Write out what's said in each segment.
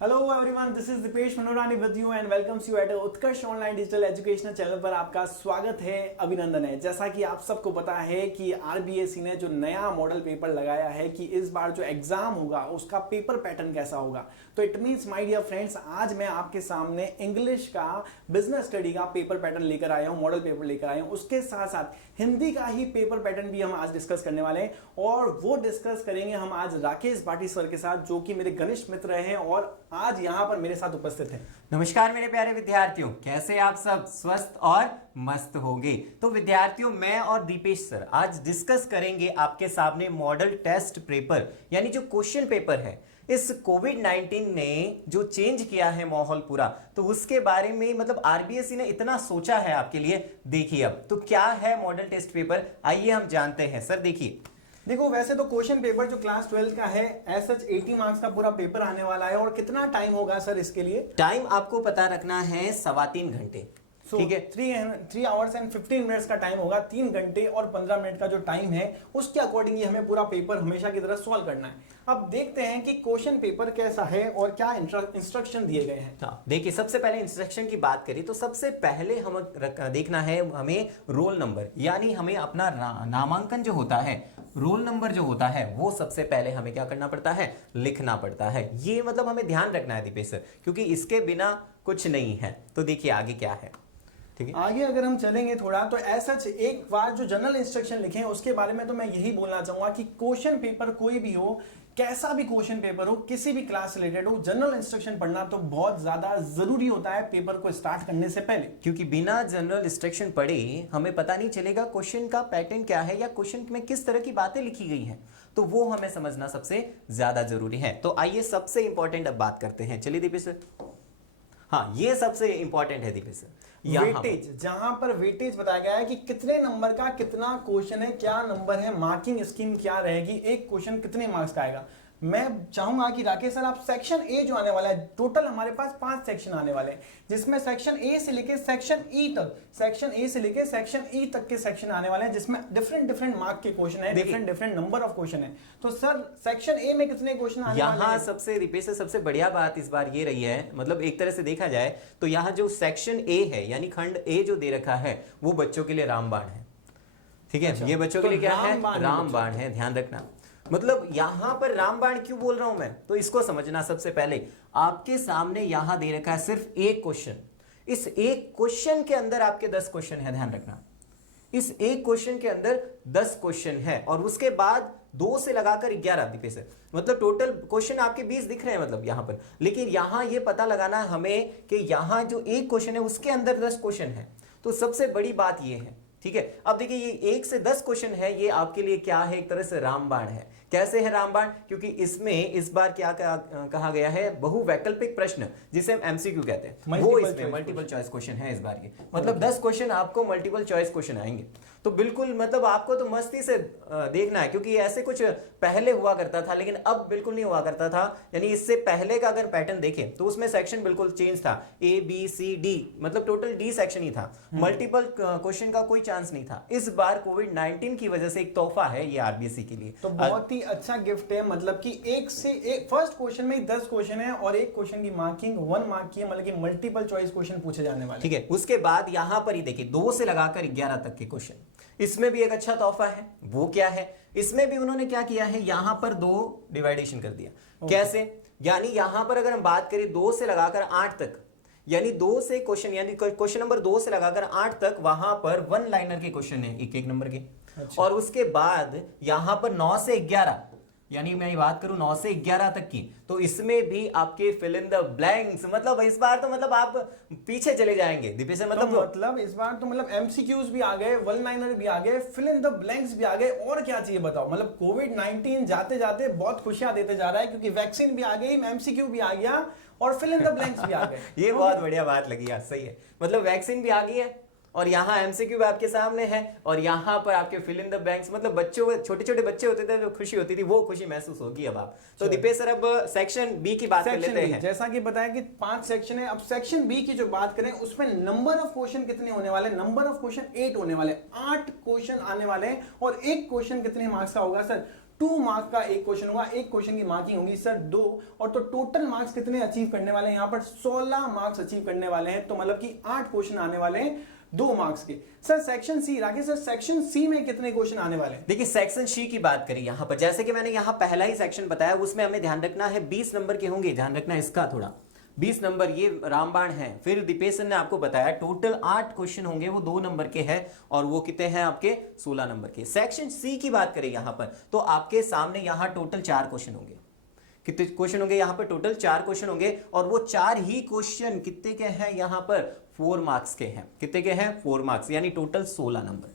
Hello everyone, this is Deepesh Manorani with you and welcomes you at Utkarsh online digital educational channel पर आपका स्वागत है, अभिनंदन है। जैसा कि आप सबको पता है कि आरबीएसई ने जो नया मॉडल पेपर लगाया है कि इस बार जो एग्जाम होगा उसका पेपर पैटर्न कैसा होगा। तो it means my dear friends, आज मैं आपके सामने इंग्लिश का बिजनेस स्टडी का पेपर पैटर्न लेकर आया हूं, मॉडल पेपर लेकर आया हूं। उसके साथ साथ हिंदी का ही पेपर पैटर्न भी हम आज डिस्कस करने वाले हैं और वो डिस्कस करेंगे हम आज राकेश भाटी सर के साथ, जो कि मेरे घनिष्ठ मित्र हैं और आज यहां पर मेरे साथ उपस्थित हैं। नमस्कार मेरे प्यारे विद्यार्थियों, कैसे आप सब स्वस्थ और मस्त होंगे। तो विद्यार्थियों, मैं और दीपेश सर आज डिस्कस करेंगे आपके सामने मॉडल टेस्ट पेपर यानी जो क्वेश्चन पेपर है। इस कोविड-19 ने जो चेंज किया है माहौल पूरा, तो उसके बारे में मतलब आरबीएसई ने इतना सोचा है आपके लिए। देखिए अब तो क्या है मॉडल टेस्ट पेपर, आइए हम जानते हैं। सर देखिए, देखो वैसे तो क्वेश्चन पेपर जो क्लास 12 का है एज सच 80 मार्क्स का पूरा पेपर आने वाला है। और कितना टाइम होगा सर इसके लिए? टाइम आपको पता रखना है 3.25 घंटे। ठीक है, 3 आवर्स एंड 15 मिनट्स का टाइम होगा। 3 घंटे और 15 मिनट का जो टाइम है उसके अकॉर्डिंग हमें पूरा पेपर हमेशा की तरह सॉल्व करना है। अब देखते हैं कि क्वेश्चन पेपर कैसा है और क्या इंस्ट्रक्शन दिए गए हैं। हाँ, देखिए सबसे पहले इंस्ट्रक्शन की बात करें तो सबसे पहले हम देखना है हमें रोल नंबर, यानी हमें अपना नामांकन जो होता है, रोल नंबर जो होता है वो सबसे पहले हमें क्या करना पड़ता है, लिखना पड़ता है। ये मतलब हमें ध्यान रखना है दीपेश सर, क्योंकि इसके बिना कुछ नहीं है। तो देखिए आगे क्या है। ठीक है, आगे अगर हम चलेंगे थोड़ा तो ऐसा एक बार जो जनरल इंस्ट्रक्शन लिखे हैं उसके बारे में तो मैं यही बोलना चाहूंगा कि क्वेश्चन पेपर कोई भी हो, कैसा भी क्वेश्चन पेपर हो, किसी भी क्लास से रिलेटेड हो, जनरल इंस्ट्रक्शन पढ़ना तो बहुत ज्यादा जरूरी होता है पेपर को स्टार्ट करने से पहले। क्योंकि बिना जनरल इंस्ट्रक्शन पढ़े हमें पता नहीं चलेगा क्वेश्चन का पैटर्न क्या है या क्वेश्चन में किस तरह की बातें लिखी गई हैं। तो वो हमें समझना सबसे ज्यादा जरूरी है। तो आइए सबसे इंपॉर्टेंट अब बात करते हैं। चलिए दीपेश सर, हाँ ये सबसे इंपॉर्टेंट है दीपेश सर, वेटेज, जहां पर वेटेज बताया गया है कि कितने नंबर का कितना क्वेश्चन है, क्या नंबर है, मार्किंग स्कीम क्या रहेगी, एक क्वेश्चन कितने मार्क्स का आएगा। मैं चाहूंगा कि राकेश सर आप सेक्शन ए जो आने वाला है, टोटल हमारे पास 5 सेक्शन आने वाले हैं, जिसमें सेक्शन ए से लेके सेक्शन ई तक, सेक्शन ए से लेके सेक्शन ई तक के सेक्शन आने वाले हैं, जिसमें डिफरेंट मार्क के क्वेश्चन है, डिफरेंट नंबर ऑफ क्वेश्चन है। तो सर सेक्शन ए में कितने क्वेश्चन आने वाले हैं? यहाँ सबसे दीपेश सबसे बढ़िया बात इस बार ये रही है, मतलब एक तरह से देखा जाए तो यहाँ जो सेक्शन ए है यानी खंड ए जो दे रखा है वो बच्चों के लिए रामबाण है। ठीक है, ये बच्चों के लिए क्या है, रामबाण है, ध्यान रखना। मतलब यहां पर रामबाण क्यों बोल रहा हूं मैं, तो इसको समझना। सबसे पहले आपके सामने यहां दे रखा है सिर्फ एक क्वेश्चन, इस एक क्वेश्चन के अंदर आपके 10 क्वेश्चन है, ध्यान रखना। इस एक क्वेश्चन के अंदर 10 क्वेश्चन है और उसके बाद 2 से लगाकर 11 दीपेश सर, मतलब टोटल क्वेश्चन आपके 20 दिख रहे हैं मतलब यहां पर। लेकिन यहां ये पता लगाना है हमें कि यहां जो एक क्वेश्चन है उसके अंदर 10 क्वेश्चन है। तो सबसे बड़ी बात ये है। ठीक है, अब देखिए ये 1 से 10 क्वेश्चन है, ये आपके लिए क्या है, एक तरह से रामबाण है। कैसे है रामबाण, क्योंकि इसमें इस बार क्या कहा गया है, बहुवैकल्पिक प्रश्न जिसे हम एमसीक्यू कहते हैं, वो इसमें मल्टीपल चॉइस क्वेश्चन है इस बार। ये मतलब 10 क्वेश्चन आपको मल्टीपल चॉइस क्वेश्चन आएंगे। तो बिल्कुल मतलब आपको तो मस्ती से देखना है, क्योंकि ऐसे कुछ पहले हुआ करता था लेकिन अब बिल्कुल नहीं हुआ करता था। यानी इससे पहले का अगर पैटर्न देखें तो उसमें सेक्शन बिल्कुल चेंज था, ए बी सी डी, मतलब टोटल डी सेक्शन ही था, मल्टीपल क्वेश्चन का कोई चांस नहीं था। इस बार कोविड-19 की वजह से एक तोहफा है ये आरबीएसई के लिए, तो बहुत ही अच्छा गिफ्ट है। मतलब कि एक से एक फर्स्ट क्वेश्चन में 10 क्वेश्चन है और एक क्वेश्चन की मार्किंग 1 मार्क की है, मतलब कि मल्टीपल चॉइस क्वेश्चन पूछे जाने वाले। ठीक है, उसके बाद यहां पर ही देखिए 2 से लगाकर 11 तक के क्वेश्चन, इसमें भी एक अच्छा तोहफा है। वो क्या है, इसमें भी उन्होंने क्या किया है, यहां पर 2 डिवाइडेशन कर दिया। कैसे, यानी यहां पर अगर हम बात करें 2 से लगाकर 8 तक, यानी 2 से क्वेश्चन, यानी क्वेश्चन नंबर 2 से लगाकर 8 तक वहां पर 1 लाइनर के क्वेश्चन है, एक नंबर के। अच्छा। और उसके बाद यहां पर 9 से 11, यानी मैं बात करूं 9 से 11 तक की, तो इसमें भी आपके फिल इन द ब्लैंक्स, मतलब इस बार तो मतलब आप पीछे चले जाएंगे दीपेश, मतलब इस बार तो मतलब एमसीक्यूज भी आ गए, वन लाइनर भी आ गए, फिल इन द ब्लैंक्स भी आ गए, और क्या चाहिए बताओ। मतलब कोविड-19 जाते जाते बहुत खुशियां देते जा रहा है, क्योंकि वैक्सीन भी आ गई, एमसीक्यू भी आ गया और फिल इन द ब्लैंक्स भी आ गए। ये बहुत बढ़िया बात लगी यार, सही है। मतलब वैक्सीन भी आ गई है और यहाँ एमसीक्यू आपके सामने है और यहाँ पर आपके फिल इन द ब्लैंक्स, मतलब बच्चों, छोटे छोटे बच्चे होते थे जो खुशी होती थी, वो खुशी महसूस होगी अब आप। तो दीपेश सर अब सेक्शन बी की बात कर लेते हैं। जैसा कि बताया कि 5 सेक्शन है। अब सेक्शन बी की जो बात करें उसमें नंबर ऑफ क्वेश्चन कितने होने वाले, नंबर ऑफ क्वेश्चन 8 होने वाले, 8 क्वेश्चन आने वाले हैं और एक क्वेश्चन कितने मार्क्स का होगा सर, 2 मार्क का एक क्वेश्चन होगा, एक क्वेश्चन की मार्किंग होगी सर 2, और तो टोटल मार्क्स कितने अचीव करने वाले हैं यहाँ पर 16 मार्क्स अचीव करने वाले हैं, तो मतलब कि 8 क्वेश्चन आने वाले हैं 2 मार्क्स के। Sir section C, Rakesh sir section C में कितने क्वेश्चन आने वाले हैं? देखिए सेक्शन सी की बात करें यहाँ पर, जैसे कि मैंने यहाँ पहला ही सेक्शन बताया, उसमें हमें ध्यान रखना है 20 नंबर के होंगे, ध्यान रखना है इसका थोड़ा, 20 नंबर ये रामबाण है। फिर दीपेश सर ने आपको बताया टोटल 8 क्वेश्चन होंगे, वो 2 नंबर के हैं, और वो कितने हैं आपके 16 नंबर के। सेक्शन सी की बात करें यहाँ पर, तो आपके सामने यहाँ टोटल 4 क्वेश्चन होंगे। कितने क्वेश्चन होंगे यहाँ पर? टोटल 4 क्वेश्चन होंगे, और वो 4 ही क्वेश्चन कितने के हैं यहाँ पर? 4 मार्क्स के हैं। कितने के हैं? 4 मार्क्स, यानी टोटल 16 नंबर।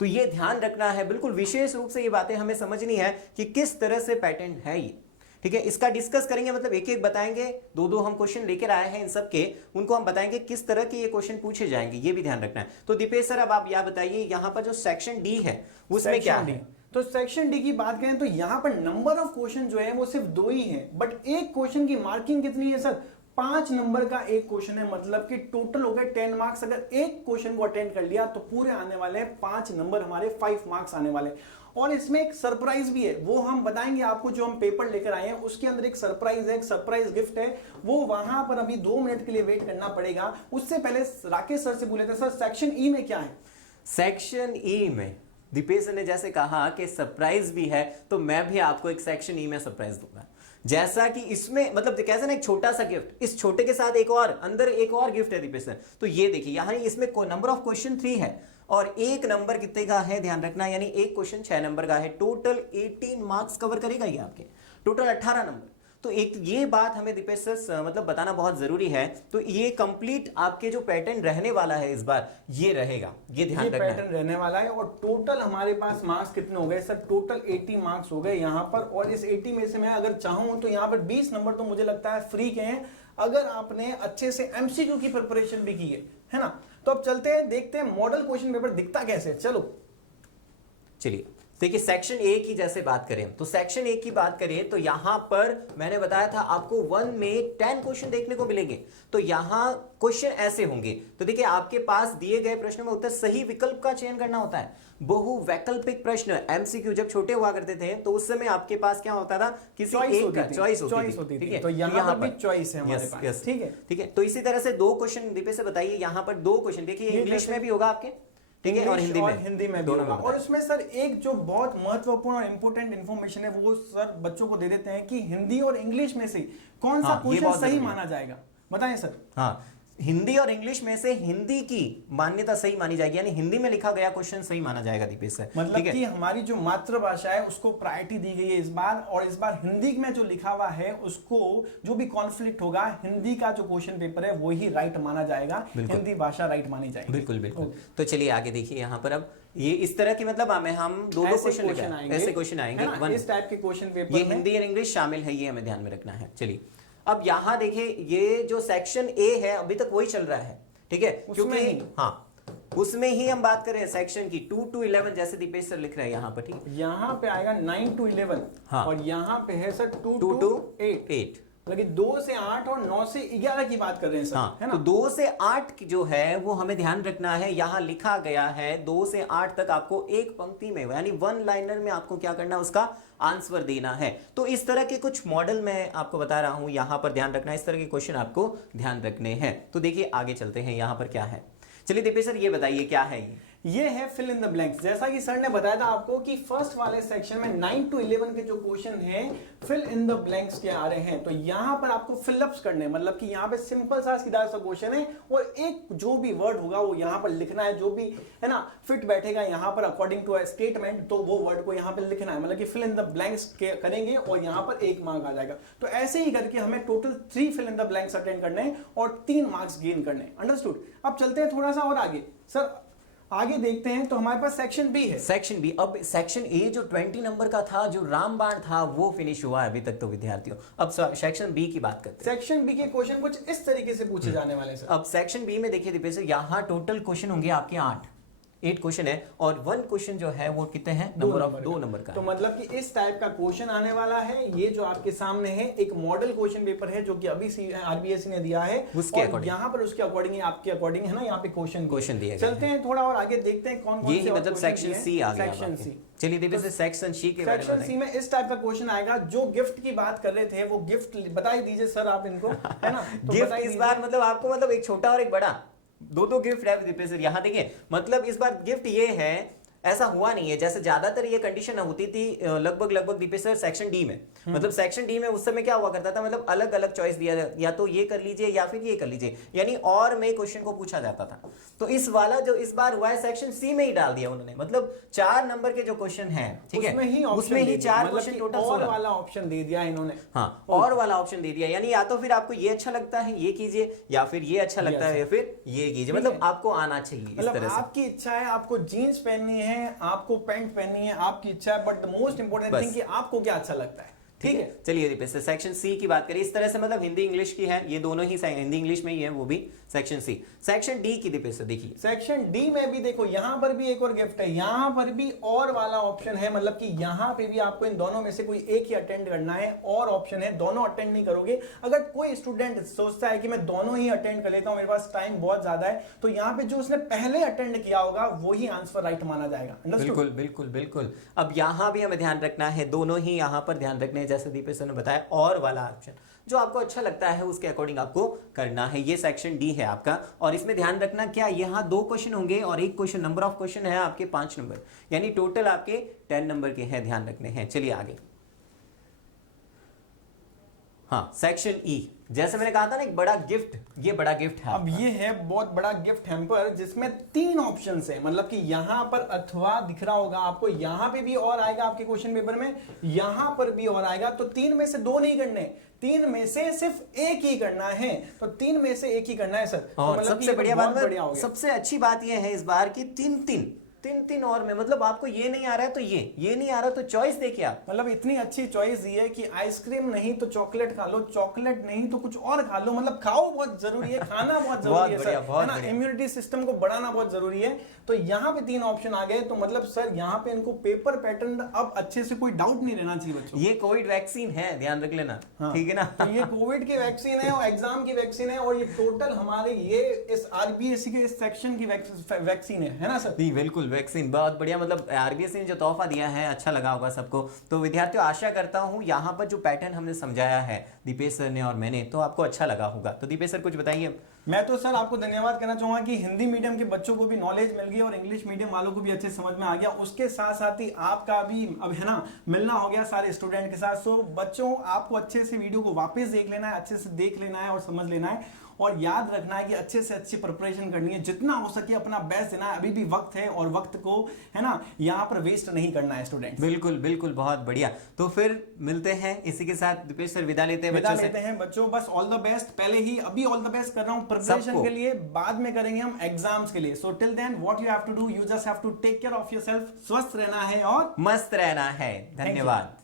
तो ये ध्यान रखना है, बिल्कुल विशेष रूप से ये बातें हमें समझनी है कि किस तरह से पैटर्न है ये, ठीक है। इसका डिस्कस करेंगे, मतलब एक एक बताएंगे, 2-2 हम क्वेश्चन लेकर आए हैं इन सब के, उनको हम बताएंगे किस तरह के ये क्वेश्चन पूछे जाएंगे, ये भी ध्यान रखना है। तो दीपेश सर अब आप यह बताइए यहाँ पर जो सेक्शन डी है उसमें क्या है? तो सेक्शन डी की बात करें तो यहाँ पर नंबर ऑफ क्वेश्चन जो है वो सिर्फ 2 ही हैं, बट एक क्वेश्चन की मार्किंग कितनी है सर? 5 नंबर का एक क्वेश्चन है, मतलब कि टोटल हो गए 10 मार्क्स। अगर एक क्वेश्चन को अटेंड कर लिया तो पूरे आने वाले हैं 5 नंबर, हमारे 5 मार्क्स आने वाले। और इसमें एक सरप्राइज भी है, वो हम बताएंगे आपको, जो हम पेपर लेकर आए हैं उसके अंदर एक सरप्राइज है, एक सरप्राइज गिफ्ट है, वो वहां पर अभी 2 मिनट के लिए वेट करना पड़ेगा। उससे पहले राकेश सर से बोले थे, सर सेक्शन ई में क्या है? सेक्शन ई में दीपेश ने जैसे कहा कि सरप्राइज भी है, तो मैं भी आपको एक सेक्शन ई में सरप्राइज दूंगा। जैसा कि इसमें मतलब कैसे ना एक छोटा सा गिफ्ट, इस छोटे के साथ एक और अंदर एक और गिफ्ट है दीपेश सर। तो ये देखिए यहाँ इसमें नंबर ऑफ क्वेश्चन 3 है, और एक नंबर कितने का है ध्यान रखना, यानी एक क्वेश्चन 6 नंबर का है। टोटल 18 मार्क्स कवर करेगा ये आपके, टोटल 18 नंबर। तो एक ये बात हमें दीपेश सर मतलब बताना बहुत जरूरी है। तो ये कंप्लीट आपके जो पैटर्न रहने वाला है इस बार, ये रहेगा, ये ध्यान रखना है। पैटर्न रहने वाला है। और टोटल हमारे पास मार्क्स कितने हो गए सर? टोटल 80 मार्क्स हो गए यहाँ पर, और इस 80 में से मैं अगर चाहूं तो यहाँ पर 20 नंबर तो मुझे लगता है फ्री के हैं, अगर आपने अच्छे से एमसीक्यू की प्रिपरेशन भी की है ना। तो अब चलते हैं, देखते हैं मॉडल क्वेश्चन पेपर दिखता कैसे। चलो चलिए देखिए सेक्शन ए की जैसे बात करें, तो सेक्शन ए की बात करें तो यहां पर मैंने बताया था आपको 1 में 10 क्वेश्चन देखने को मिलेंगे। तो यहां क्वेश्चन ऐसे होंगे, तो देखिए आपके पास दिए गए प्रश्न में उत्तर सही विकल्प का चयन करना होता है। बहु वैकल्पिक प्रश्न एमसीक्यू जब छोटे हुआ करते थे तो उस समय आपके पास क्या होता था? किसी एक का चॉइस होती थी, ठीक है। तो यहाँ पर भी चॉइस है हमारे पास, ठीक है, ठीक है। तो इसी तरह से 2 क्वेश्चन दीपेश से बताइए, यहाँ पर 2 क्वेश्चन देखिए, इंग्लिश में भी होगा आपके, ठीक है, और हिंदी में दोनों में। और इसमें सर एक जो बहुत महत्वपूर्ण और इंपोर्टेंट इंफॉर्मेशन है वो सर बच्चों को दे देते हैं कि हिंदी और इंग्लिश में से कौन सा क्वेश्चन सही माना जाएगा, बताएं सर। हाँ, हिंदी और इंग्लिश में से हिंदी की मान्यता सही मानी जाएगी, यानी हिंदी में लिखा गया क्वेश्चन सही माना जाएगा दीपेश सर। मतलब कि हमारी जो मातृभाषा है उसको प्रायोरिटी दी गई है इस बार, और इस बार हिंदी में जो लिखा हुआ है उसको जो भी कॉन्फ्लिक्ट होगा, हिंदी का जो क्वेश्चन पेपर है वही राइट माना जाएगा, हिंदी भाषा राइट मानी जाएगी। बिल्कुल बिल्कुल। तो चलिए आगे देखिए यहाँ पर, अब ये इस तरह की मतलब हम 2-2 क्वेश्चन आएंगे, ऐसे क्वेश्चन आएंगे, इस टाइप के क्वेश्चन पेपर ये हिंदी और इंग्लिश शामिल है, ये हमें ध्यान में रखना है। चलिए अब यहाँ देखिए, ये जो सेक्शन ए है अभी तक वही चल रहा है, ठीक है, क्योंकि हाँ उसमें ही हम बात करें सेक्शन की 2 to 11, जैसे दीपेश सर लिख रहे हैं यहाँ पर, ठीक है। यहाँ पे आएगा 9 to 11, हाँ, और यहाँ पे है सर 2 to 8, मतलब 2 से 8 और 9 से 11 की बात कर रहे हैं सर, हाँ, है ना। तो 2 से 8 जो है वो हमें ध्यान रखना है, यहाँ लिखा गया है 2 से 8 तक आपको एक पंक्ति में, यानी 1 लाइनर में आपको क्या करना है, उसका आंसर देना है। तो इस तरह के कुछ मॉडल मैं आपको बता रहा हूं, यहां पर ध्यान रखना है, इस तरह के क्वेश्चन आपको ध्यान रखने हैं। तो देखिए आगे चलते हैं, यहां पर क्या है। चलिए दीपेश सर ये बताइए क्या है ये है फिल इन द ब्लैंक्स। जैसा कि सर ने बताया था आपको कि फर्स्ट वाले सेक्शन में 9 to 11 के जो क्वेश्चन हैं फिल इन द ब्लैंक्स के आ रहे हैं। तो यहां पर आपको फिलअप्स करने, मतलब कि यहां पे सिंपल सा सीधा सा क्वेश्चन है, और एक जो भी वर्ड होगा वो यहां पर लिखना है, जो भी है ना फिट बैठेगा यहां पर अकॉर्डिंग टू अ स्टेटमेंट, तो वो वर्ड को यहां पर लिखना है, मतलब कि फिल इन द ब्लैंक्स करेंगे और यहां पर 1 मार्क आ जाएगा। तो ऐसे ही करके हमें total 3 fill in the blanks attend करने और 3 मार्क्स गेन करने। अंडरस्टूड। अब चलते हैं थोड़ा सा और आगे, सर आगे देखते हैं। तो हमारे पास सेक्शन बी है। सेक्शन बी, अब सेक्शन ए जो 20 नंबर का था, जो रामबाण था, वो फिनिश हुआ है अभी तक तो विद्यार्थियों। अब सेक्शन बी की बात करते हैं। सेक्शन बी के क्वेश्चन कुछ इस तरीके से पूछे जाने वाले सर। अब सेक्शन बी में देखिए दीपेश, यहाँ टोटल क्वेश्चन होंगे आपके 8, 8 क्वेश्चन है और 1 क्वेश्चन जो है वो कितने हैं, नंबर ऑफ 2 नंबर का। तो मतलब कि इस टाइप का क्वेश्चन आने वाला है। ये जो आपके सामने है एक मॉडल क्वेश्चन पेपर है जो कि अभी आरबीएससी ने दिया है, उसके और यहाँ पर उसके अकॉर्डिंग आपके अकॉर्डिंग है ना, यहाँ पे क्वेश्चन दिया। चलते हैं थोड़ा और आगे देखते हैं कौन कौन ये मतलब सेक्शन सी आ गया। Section C. चलिए देखिए से सेक्शन सी के बारे में। सेक्शन सी में इस टाइप का क्वेश्चन आएगा। जो गिफ्ट की बात कर रहे थे वो गिफ्ट बता दीजिए सर आप इनको, है ना। तो गिफ्ट इस बार मतलब आपको मतलब एक छोटा और एक बड़ा, दो गिफ्ट है। यहाँ देखिए मतलब इस बार गिफ्ट ये है, ऐसा हुआ नहीं है जैसे ज्यादातर ये कंडीशन होती थी लगभग दीपेश सर सेक्शन डी में। मतलब सेक्शन डी में उस समय क्या हुआ करता था, मतलब अलग अलग चॉइस दिया, या तो ये कर लीजिए या फिर ये कर लीजिए, यानी और में क्वेश्चन को पूछा जाता था। तो इस वाला जो इस बार हुआ है सेक्शन सी में ही डाल दिया उन्होंने, मतलब 4 नंबर के जो क्वेश्चन है, ठीक है, उसमें ही 4 क्वेश्चन टोटल, और वाला ऑप्शन दे दिया इन्होंने। हाँ, और वाला ऑप्शन दे दिया, यानी या तो फिर आपको ये अच्छा लगता है ये कीजिए, या फिर ये अच्छा लगता है या फिर ये कीजिए, मतलब आपको आना चाहिए इस तरह से। आपकी इच्छा है, आपको जीन्स पहननी है, आपको पैंट पहननी है, आपकी इच्छा है, बट मोस्ट इंपोर्टेंट थिंग कि आपको क्या अच्छा लगता है। ठीक है, चलिए दीपेश सेक्शन सी की बात करें इस तरह से, मतलब हिंदी इंग्लिश की है, ये दोनों ही हिंदी इंग्लिश में ही है, वो भी सेक्शन सी। सेक्शन डी की दीपेश देखिए, सेक्शन डी में भी देखो यहाँ पर भी एक और गिफ्ट है, यहाँ पर भी और वाला ऑप्शन है, मतलब कि यहाँ पे भी आपको इन दोनों में से कोई एक ही अटेंड करना है, और ऑप्शन है दोनों अटेंड नहीं करोगे। अगर कोई स्टूडेंट सोचता है कि मैं दोनों ही अटेंड कर लेता हूँ, मेरे पास टाइम बहुत ज्यादा है, तो यहाँ पे जो उसने पहले अटेंड किया होगा वो ही आंसर राइट माना जाएगा। बिल्कुल बिल्कुल बिल्कुल। अब यहाँ भी हमें ध्यान रखना है, दोनों ही यहाँ पर ध्यान रखने हैं, जैसे दीपेश ने बताया, और वाला ऑप्शन जो आपको अच्छा लगता है उसके अकॉर्डिंग आपको करना है। ये सेक्शन डी है आपका, और इसमें ध्यान रखना क्या, यहाँ 2 क्वेश्चन होंगे और एक क्वेश्चन, नंबर ऑफ क्वेश्चन है आपके 5 नंबर, यानी टोटल आपके 10 नंबर के हैं, ध्यान रखने हैं। चलिए आगे। हाँ, सेक्शन ई, जैसे मैंने कहा था ना एक बड़ा गिफ्ट, ये बड़ा गिफ्ट है। अब ये है बहुत बड़ा गिफ्ट हैम्पर जिसमें 3 ऑप्शन है, मतलब कि यहाँ पर अथवा दिख रहा होगा आपको, यहाँ पे भी और आएगा आपके क्वेश्चन पेपर में, यहाँ पर भी और आएगा। तो 3 में से 2 नहीं करने, 3 में से सिर्फ एक ही करना है। तो 3 में से एक ही करना है सर। और तो सबसे बढ़िया बात, सबसे अच्छी बात यह है इस बार की 3 और में, मतलब आपको ये नहीं आ रहा है तो ये नहीं आ रहा तो चॉइस देखिए आप, मतलब इतनी अच्छी चॉइस दी है कि आइसक्रीम नहीं तो चॉकलेट खा लो, चॉकलेट नहीं तो कुछ और खा लो, मतलब खाओ बहुत जरूरी है, खाना बहुत जरूरी है सर, है ना, इम्यूनिटी सिस्टम को बढ़ाना बहुत जरूरी है। तो यहाँ पे 3 ऑप्शन आ गए, तो मतलब सर यहाँ पे इनको पेपर पैटर्न अब अच्छे से कोई डाउट नहीं रहना चाहिए बच्चों। ये कोविड वैक्सीन है, ध्यान रख लेना, ठीक है ना। तो ये कोविड की वैक्सीन है और एग्जाम की वैक्सीन है, और ये टोटल हमारे ये इस आरबीएससी के इस सेक्शन की वैक्सीन है ना सर। बिल्कुल वैक्सीन बहुत बढ़िया, मतलब आरबीएससी ने जो तोहफा दिया है अच्छा लगा होगा सबको। तो विद्यार्थियों आशा करता हूं यहाँ पर जो पैटर्न हमने समझाया है दीपेश सर ने और मैंने, तो आपको अच्छा लगा होगा। तो दीपेश सर कुछ बताइए। मैं तो सर आपको धन्यवाद करना चाहूंगा कि हिंदी मीडियम के बच्चों को भी नॉलेज मिल गई और इंग्लिश मीडियम वालों को भी अच्छे समझ में आ गया, उसके साथ साथ ही आपका भी अब है ना मिलना हो गया सारे स्टूडेंट के साथ। सो बच्चों आपको अच्छे से वीडियो को वापस देख लेना है, अच्छे से देख लेना है और समझ लेना है, और याद रखना है कि अच्छे से अच्छी प्रिपरेशन करनी है, जितना हो सके अपना बेस्ट देना है, अभी भी वक्त है और वक्त को है ना यहाँ पर वेस्ट नहीं करना है स्टूडेंट। बिल्कुल बिल्कुल, बहुत बढ़िया। तो फिर मिलते हैं इसी के साथ, दीपेश सर विदा लेते हैं बच्चों, बस ऑल द बेस्ट। पहले ही अभी ऑल द बेस्ट कर रहा हूँ प्रिपरेशन के लिए, बाद में करेंगे हम एग्जाम्स के लिए। So till then what you have to do, you just have to take care of yourself, स्वस्थ रहना है और मस्त रहना है। धन्यवाद।